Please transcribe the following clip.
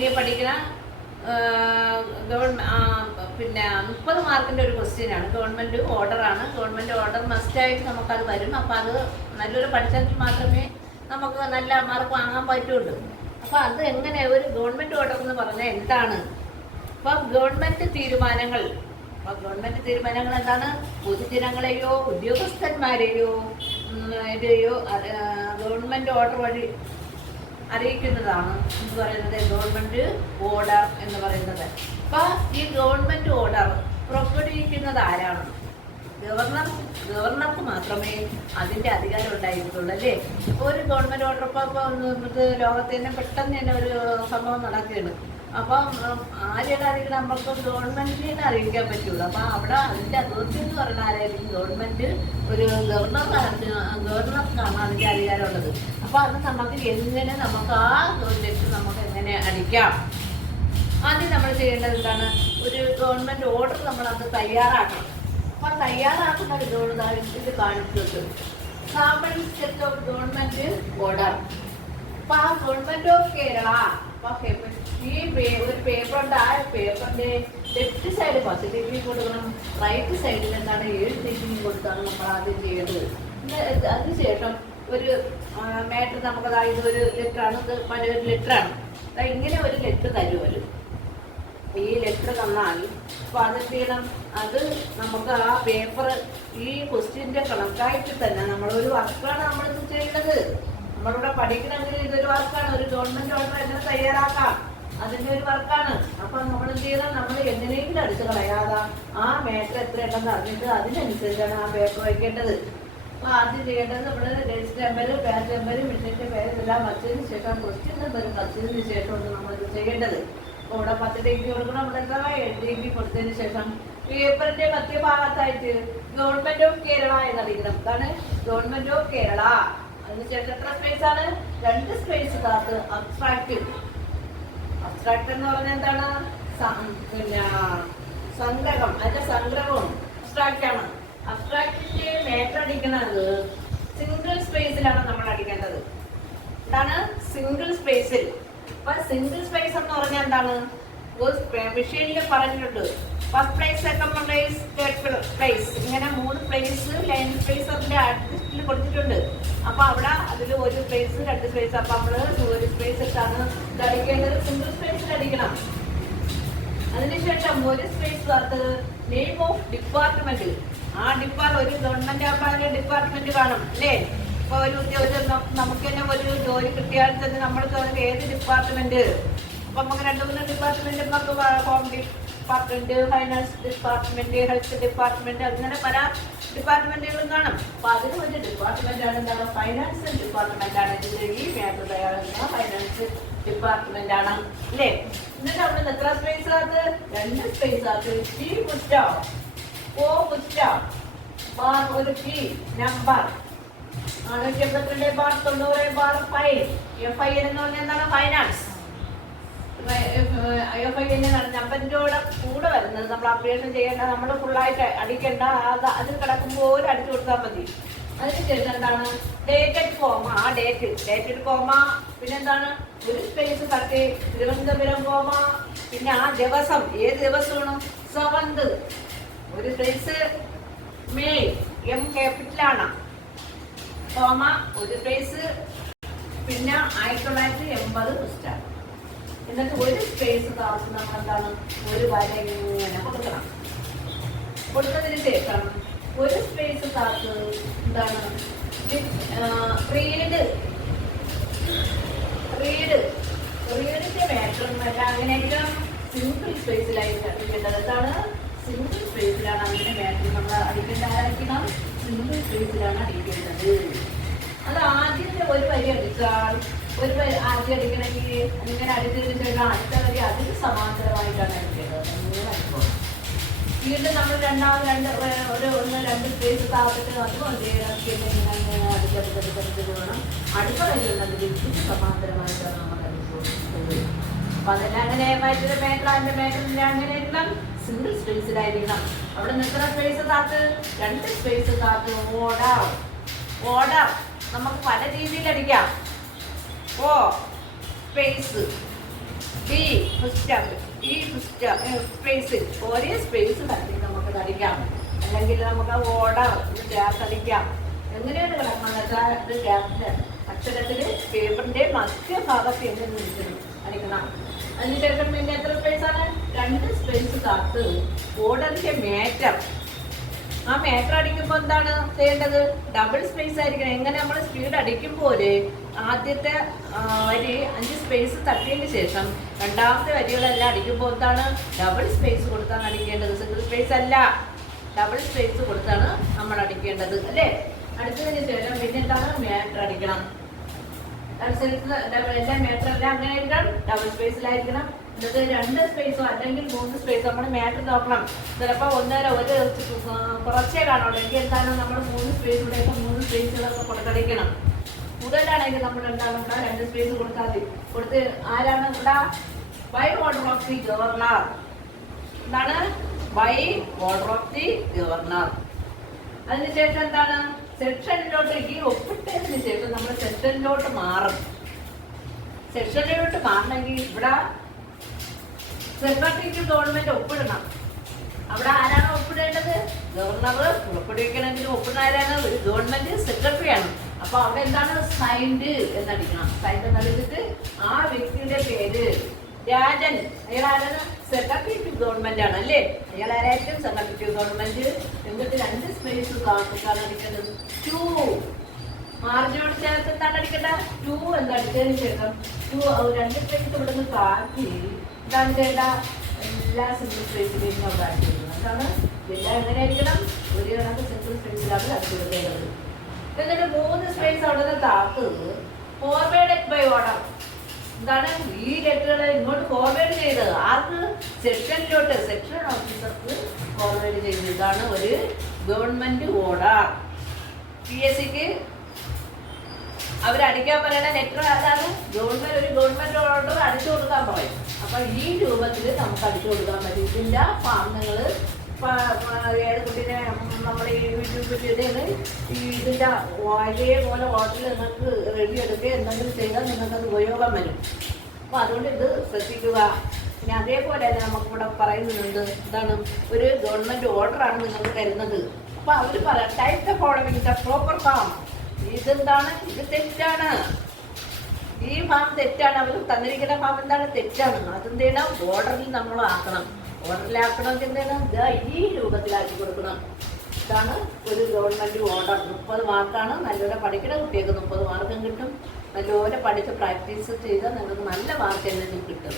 BA പഠിക്കുന്ന പിന്നെ 30 മാർക്കിൻ്റെ ഒരു ക്വസ്റ്റ്യനാണ്. ഗവൺമെൻറ് ഓർഡറാണ്. ഗവൺമെൻറ് ഓർഡർ മസ്റ്റായിട്ട് നമുക്കത് വരും. അപ്പോൾ അത് നല്ലൊരു പഠിച്ചെങ്കിൽ മാത്രമേ നമുക്ക് നല്ല മാർക്ക് വാങ്ങാൻ പറ്റുള്ളൂ. അപ്പോൾ അത് എങ്ങനെ ഒരു ഗവൺമെൻറ് ഓർഡർ എന്ന് പറഞ്ഞാൽ എന്താണ്? അപ്പോൾ ഗവൺമെൻറ് തീരുമാനങ്ങൾ എന്താണ്? പൊതുജനങ്ങളെയോ ഉദ്യോഗസ്ഥന്മാരെയോ ഗവൺമെൻറ് ഓർഡർ വഴി അറിയിക്കുന്നതാണ് എന്ന് പറയുന്നത് ഗവൺമെൻറ് ഓർഡർ എന്ന് പറയുന്നത്. അപ്പോൾ ഈ ഗവൺമെൻറ് ഓർഡർ പുറപ്പെടുവിക്കുന്നത് ആരാണ്? ഗവർണർക്ക് മാത്രമേ അതിൻ്റെ അധികാരം ഉണ്ടായിരിക്കുള്ളൂ അല്ലേ? ഒരു ഗവൺമെൻറ് ഓർഡർ ഇപ്പോൾ നമുക്ക് ലോകത്ത് തന്നെ പെട്ടെന്ന് തന്നെ ഒരു സംഭവം നടക്കുകയാണ്. അപ്പം ആരെയാണ് അറിയിക്കണം? നമ്മൾക്ക് ഗവൺമെൻറ്റിനെ അറിയിക്കാൻ പറ്റുള്ളൂ. അപ്പം അവിടെ അതിൻ്റെ അതോറിറ്റി എന്ന് പറഞ്ഞാൽ ആരായിരിക്കും? ഗവൺമെൻറ് ഒരു ഗവർണർക്കാണ് അതിൻ്റെ അധികാരമുള്ളത്. അപ്പോൾ അത് നമുക്ക് എങ്ങനെ നമുക്ക് ആ ലെറ്റർ നമുക്ക് എങ്ങനെ അടിക്കാം? ആദ്യം നമ്മൾ ചെയ്യേണ്ടത് എന്താണ്? ഒരു ഗവൺമെൻറ് ഓർഡർ നമ്മളത് തയ്യാറാക്കണം. അപ്പോൾ തയ്യാറാക്കുന്ന ഇത് കാണിച്ചിട്ട് sample set of government order. അപ്പോൾ ആ ഗവൺമെൻറ് ഓഫ് കേരള ഈ ഒരു പേപ്പറുണ്ട്. ആ പേപ്പറിൻ്റെ ലെഫ്റ്റ് സൈഡ് 10 ഡിഗ്രി കൊടുക്കണം. റൈറ്റ് സൈഡിൽ എന്താണ് 7 ഡിഗ്രി കൊടുത്താണ് നമ്മൾ ആദ്യം ചെയ്യേണ്ടത്. അതിനുശേഷം ഒരു മാറ്റർ നമുക്ക് ഇതൊരു ലെറ്ററാണ്, ഇത് പഴയൊരു ലെറ്ററാണ്. ഇങ്ങനെ ഒരു ലെറ്റർ തരുമല്ലോ. ഈ ലെറ്റർ തന്നാൽ അപ്പോൾ അതെന്ത് ചെയ്യണം? അത് നമുക്ക് ആ പേപ്പർ ഈ ക്വസ്റ്റ്യൻ്റെ കണക്കായിട്ട് തന്നെ നമ്മളൊരു വർക്കാണ് നമ്മളിത് ചെയ്യേണ്ടത്. നമ്മളിവിടെ പഠിക്കണമെങ്കിൽ ഇതൊരു വർക്കാണ്. ഒരു ഗവൺമെൻറ് ഓർഡർ എങ്ങനെ തയ്യാറാക്കാം, അതിൻ്റെ ഒരു വർക്കാണ്. അപ്പം നമ്മൾ എന്ത് ചെയ്താൽ നമ്മൾ എങ്ങനെയെങ്കിലും അടിച്ച് കളയാതെ ആ മാറ്റർ എത്ര ഉണ്ടെന്ന് അറിഞ്ഞിട്ട് അതിനനുസരിച്ചാണ് ആ പേപ്പർ വയ്ക്കേണ്ടത്. അപ്പോൾ ആദ്യം ചെയ്യേണ്ടത് നമ്മൾ രജിസ്റ്റർ നമ്പർ, ബാച്ച് നമ്പർ, മിഷൻ്റെ പേര് ഇതെല്ലാം വച്ചതിന് ശേഷം ക്വസ്റ്റ്യൻ നമ്പറും വച്ചതിന് ശേഷമാണ് നമ്മളിത് ചെയ്യേണ്ടത്. അപ്പോൾ ഇവിടെ 10 ഡിഗ്രി കൊടുക്കണം. ഇവിടെ എന്താ 7 ഡിഗ്രി കൊടുത്തതിന് ശേഷം പേപ്പറിൻ്റെ മധ്യഭാഗത്തായിട്ട് ഗവൺമെൻറ് ഓഫ് കേരള എന്നറിയിക്കണം. എന്താണ്? Government of Kerala. അതിനുശേഷം എത്ര സ്പേസ് ആണ്? 2 സ്പേസ് കാത്ത് അബ്സ്ട്രാക്ട്. അബ്സ്ട്രാക്ട് എന്ന് പറഞ്ഞാൽ എന്താണ്? പിന്നെ സംഗ്രഹം. അതിന്റെ സംഗ്രഹവും അബ്സ്ട്രാക്ട് ആണ്. അബ്സ്ട്രാക്ടിന്റെ മേറ്റർ അടിക്കുന്നത് സിംഗിൾ സ്പേസിലാണ് നമ്മൾ അടിക്കേണ്ടത്. എന്താണ്? സിംഗിൾ സ്പേസിൽ. അപ്പൊ സിംഗിൾ സ്പേസ് എന്ന് പറഞ്ഞാൽ എന്താണ്? വിഷയിൽ പറഞ്ഞിട്ടുണ്ട് first place, second place, third place, ഇങ്ങനെ 3 പ്ലേസ് ലൈൻ സ്പേസ് അതിന്റെ അഡ്ജസ്റ്റിൽ കൊടുത്തിട്ടുണ്ട്. അപ്പൊ അവിടെ അതിൽ 1 പ്ലേസ് 2 സ്പേസ്. അപ്പൊ നമ്മള് 1 സ്പേസ് ഇട്ടാണ് ഇത് അടിക്കേണ്ടത്. സിംഗിൾ സ്പേസിൽ അടിക്കണം. അതിനുശേഷം 1 സ്പേസ് കാത്ത് നെയിം ഓഫ് ഡിപ്പാർട്ട്മെന്റ്. ആ ഒരു ഗവൺമെന്റ് ആകുമ്പോൾ ഡിപ്പാർട്ട്മെന്റ് കാണും അല്ലേ? ഇപ്പൊ നമുക്ക് തന്നെ ഒരു ജോലി കിട്ടിയാൽ തന്നെ നമ്മൾ ഏത് ഡിപ്പാർട്ട്മെന്റ്? അപ്പൊ നമുക്ക് 2-3 ഡിപ്പാർട്ട്മെന്റ് നമുക്ക് home department, finance department, health department, അങ്ങനെ പല ഡിപ്പാർട്ട്മെന്റുകളും കാണും. അപ്പൊ അതിന് ഒരു ഡിപ്പാർട്ട്മെന്റ് ആണ് എന്താണ്? ഫൈനാൻസ് ഡിപ്പാർട്ട്മെന്റ് ആണ്. ഈ മാറ്റർ തയ്യാറാക്കുന്ന ഫൈനാൻസ് ഡിപ്പാർട്ട്മെന്റ് ആണ് അല്ലേ? എന്നിട്ട് അവിടെ എത്ര സ്പേസ് ആകത്ത്? 2 സ്പേസ് ആകത്ത്. ടി പുസ്തകം, ഓ പുസ്തകം, ബാർ ഒരു ടി നമ്പർ 482/90/5. FIN എന്ന് പറഞ്ഞാൽ എന്താണ്? ഫൈനാൻസ്. FIN നമ്പറിൻ്റെ കൂടെ വരുന്നത് നമ്മൾ അപ്ഡേഷൻ ചെയ്യേണ്ട, നമ്മൾ ഫുള്ളായിട്ട് അടിക്കേണ്ട. അത് കിടക്കുമ്പോൾ അടിച്ചു കൊടുത്താൽ മതി. അതിനുശേഷം എന്താണ്? Dated comma. ആ ഡേറ്റഡ് കോമ. പിന്നെന്താണ്? 1 സ്പേസ് തട്ടി തിരുവനന്തപുരം കോമ. പിന്നെ ആ ദിവസം ഏത് ദിവസമാണ്? 7th. 1 സ്പേസ് മെയ്, M ക്യാപിറ്റലാണ്, കോമ 1 സ്പേസ്. പിന്നെ 1980 പുസ്തകം. എന്നിട്ട് 1 സ്പേസ് താഴ്ച നമ്മൾ എന്താണ്? ഒരു വര ഇങ്ങനെ കൊടുക്കണം. കൊടുത്തതിന് ശേഷം 1 സ്പേസ് താഴ്ച എന്താണ്? റീഡിന്റെ മാറ്റർ എന്നല്ല, അങ്ങനെയെല്ലാം സിംഗിൾ സ്പേസിലായിട്ട് അടിക്കേണ്ടത്. എന്താണ്? സിംഗിൾ സ്പേസിലാണ് അങ്ങനെ മാറ്റർ നമ്മൾ അടിക്കേണ്ട. ആയിരിക്കണം സിംഗിൾ സ്പേസിലാണ് അടിക്കേണ്ടത്. അത് ആദ്യത്തെ 1 വരി അടിച്ചാൽ ആദ്യം അടിക്കണമെങ്കിൽ ഇങ്ങനെ അടിച്ചതിന് ശേഷം അടുത്ത വരി അതിന് സമാന്തരമായിട്ടാണ് അടിക്കേണ്ടത്. വീണ്ടും നമ്മൾ 2 സ്പേസ് താഴത്തിട്ട് അതും അടിച്ചെടുത്ത് വേണം. അടുത്ത വരിയുള്ളത് ഇതിന് സമാന്തരമായിട്ടാണ് നമ്മൾ അടിച്ചുകൊടുക്കുന്നത്. അപ്പൊ അതെല്ലാം അങ്ങനെ മറ്റൊരു മേറ്ററിന്റെ മേറ്ററിന്റെ അങ്ങനെയുള്ള സിംഗിൾ സ്പേസിലായിരിക്കണം. അവിടെ എത്ര സ്പേസ് താത്ത്? 2 സ്പേസ് താത്ത്. ഓർഡർ നമുക്ക് പല രീതിയിൽ അടിക്കാം. ഓ സ്പേസ് ഡി ഫുസ്റ്റപ്പ്. ഈ സ്പേസിൽ ഒരേ സ്പേസ് തന്നെ നമുക്ക് അടിക്കാം, അല്ലെങ്കിൽ നമുക്ക് ഓർഡർ ഇത് ചേർത്തടിക്കാം. എങ്ങനെയാണ് കിടക്കുന്നത്? ഇത് ക്യാപിറ്റൽ അക്ഷരത്തിൽ പേപ്പറിന്റെ മധ്യഭാഗത്ത് എന്ന് അടിക്കണം. അതിനുശേഷം പിന്നെ എത്ര സ്പേസ് ആണ്? 2 സ്പേസ് കാത്ത് ഓർഡറിന്റെ മേറ്റർ. ആ മേറ്റർ അടിക്കുമ്പോൾ എന്താണ് ചെയ്യേണ്ടത്? ഡബിൾ സ്പേസ് ആയിരിക്കണം. എങ്ങനെ നമ്മൾ സ്പീഡ് അടിക്കുമ്പോൾ ആദ്യത്തെ വരി 5 സ്പേസ് തട്ടിയതിന് ശേഷം രണ്ടാമത്തെ വരികളെല്ലാം അടിക്കുമ്പോൾ എന്താണ്? ഡബിൾ സ്പേസ് കൊടുത്താണ് അടിക്കേണ്ടത്, സിംഗിൾ സ്പേസ് അല്ല. ഡബിൾ സ്പേസ് കൊടുത്താണ് നമ്മൾ അടിക്കേണ്ടത് അല്ലേ? അടിച്ചതിന് ശേഷം പിന്നെ എന്താണ്? മേറ്റർ അടിക്കണം. എല്ലാ മേറ്ററെല്ലാം അങ്ങനെ ആയിരിക്കണം, ഡബിൾ സ്പേസിലായിരിക്കണം. എന്നിട്ട് 2 സ്പേസോ അല്ലെങ്കിൽ 3 സ്പേസോ നമ്മൾ മാറ്റർ നോക്കണം. ചിലപ്പോൾ ഒരു കുറച്ചേ കാണുള്ളൂ. എങ്കിൽ എന്താണ് നമ്മൾ 3 സ്പേസിലൂടെയൊക്കെ 3 സ്പേസുകളൊക്കെ കൊടുത്തടിക്കണം. കൂടുതലാണെങ്കിൽ നമ്മൾ എന്താണ് 2 സ്പേസ് കൊടുത്താൽ മതി. കൊടുത്ത് ആരാണ് ഇവിടെ? By order of the governor. എന്താണ്? By order of the governor. അതിനുശേഷം എന്താണ്? സെക്ഷനിലോട്ട് ഈ ഒപ്പിട്ടതിന് ശേഷം നമ്മൾ സെക്ഷനിലോട്ട് മാറും. സെക്ഷനിലോട്ട് മാറണമെങ്കിൽ ഇവിടെ സെക്രട്ടറി ടു ഗവൺമെന്റ് ഒപ്പിടണം. അവിടെ ആരാണ് ഒപ്പിടേണ്ടത്? ഗവർണർ. ഒപ്പിടിക്കണമെങ്കിൽ ഒപ്പിടുന്ന ആരാണ്? ഒരു ഗവൺമെന്റ് സെക്രട്ടറിയാണ്. അപ്പൊ അവിടെ എന്താണ്? സൈൻഡ് എന്നടിക്കണം. സൈൻഡ് എന്നടിച്ചിട്ട് ആ വ്യക്തിയുടെ പേര് രാജൻ. അയാൾ ആരാണ്? സെക്രട്ടറി ടു ഗവൺമെന്റ് ആണ് അല്ലേ? അയാൾ ആരായിരിക്കും? Secretary to government. എന്നിട്ട് 2 സ്പേസ് കാണിക്കാണ് അടിക്കേണ്ടത്. 2 മാർജിനോട് ചേർത്ത് എന്താണ് അടിക്കേണ്ടത്? 2 എന്നടിച്ചതിന് ശേഷം 2 സ്പേസ് ഇവിടെ നിന്ന് കാട്ടി എന്താണ് ചെയ്യേണ്ട? എല്ലാ സിംഗിൾ സ്പേസിലേക്കും അവിടെ ആഡ് ചെയ്യുന്നത്. അതാണ് എല്ലാം എങ്ങനെയായിരിക്കണം? ഒരു കണക്ക് സിംഗിൾ സ്പേസിലാണ് അടിച്ചു കൊടുക്കേണ്ടത്. എന്നിട്ട് 3 സ്പേസ് അവിടെ നിന്ന് താത്തത് ഫോർവേഡ് ബൈ ഓർഡർ. എന്താണ്? ഈ ലെറ്ററുകളെ ഇങ്ങോട്ട് ഫോർവേഡ് ചെയ്തത് ആർക്ക്? സെക്ഷനിലോട്ട്, സെക്ഷൻ ഓഫീസർക്ക് ഫോർവേഡ് ചെയ്തത്. ഇതാണ് ഒരു ഗവൺമെന്റ് ഓർഡർ. PSCക്ക് അവരടിക്കാൻ പറയുന്ന ലെറ്റർ അതാണ് ഒരു ഗവൺമെന്റ് ഓർഡർ അടിച്ചു കൊടുക്കാൻ പറയും. അപ്പൊ ഈ രൂപത്തിൽ നമുക്ക് അടിച്ചു കൊടുക്കാൻ പറ്റും. ഇതിന്റെ ഫാർമുകൾ ഏത് കുട്ടീനെ നമ്മൾ ഈ യൂട്യൂബിൽ ഇതിന്റെ ഇതേപോലെ ഹോട്ടലിൽ നിങ്ങൾക്ക് റെഡി എടുക്കുക എന്തെങ്കിലും ചെയ്താൽ നിങ്ങൾക്കത് ഉപയോഗം വരും. അപ്പൊ അതുകൊണ്ട് ഇത് ശ്രദ്ധിക്കുക. പിന്നെ അതേപോലെ തന്നെ നമുക്കിവിടെ പറയുന്നുണ്ട് എന്താണ്? ഒരു ഗവൺമെന്റ് ഓർഡറാണ് നിങ്ങൾക്ക് തരുന്നത്. അപ്പൊ അവർ പറയാം type the following the proper farm. ഇതെന്താണ്? ഇത് തെറ്റാണ്. ഈ ഫാം തെറ്റാണ്. അവർ തന്നിരിക്കുന്ന ഫാം എന്താണ്? തെറ്റാണ്. അതെന്ത് ചെയ്യണം? ഓർഡറിൽ നമ്മൾ ആക്കണം. ഓർഡറിലാക്കണമെങ്കിൽ എന്താണ്? ഈ രൂപത്തിലാക്കി കൊടുക്കണം. ഇതാണ് ഒരു ഗവൺമെന്റ് ഓർഡർ. 30 മാർക്കാണ്. നല്ലപോലെ പഠിക്കുന്ന കുട്ടികൾക്ക് 30 മാർക്കും കിട്ടും. നല്ലപോലെ പഠിച്ച് പ്രാക്ടീസ് ചെയ്താൽ നിങ്ങൾക്ക് നല്ല മാർക്ക് തന്നെ കിട്ടും.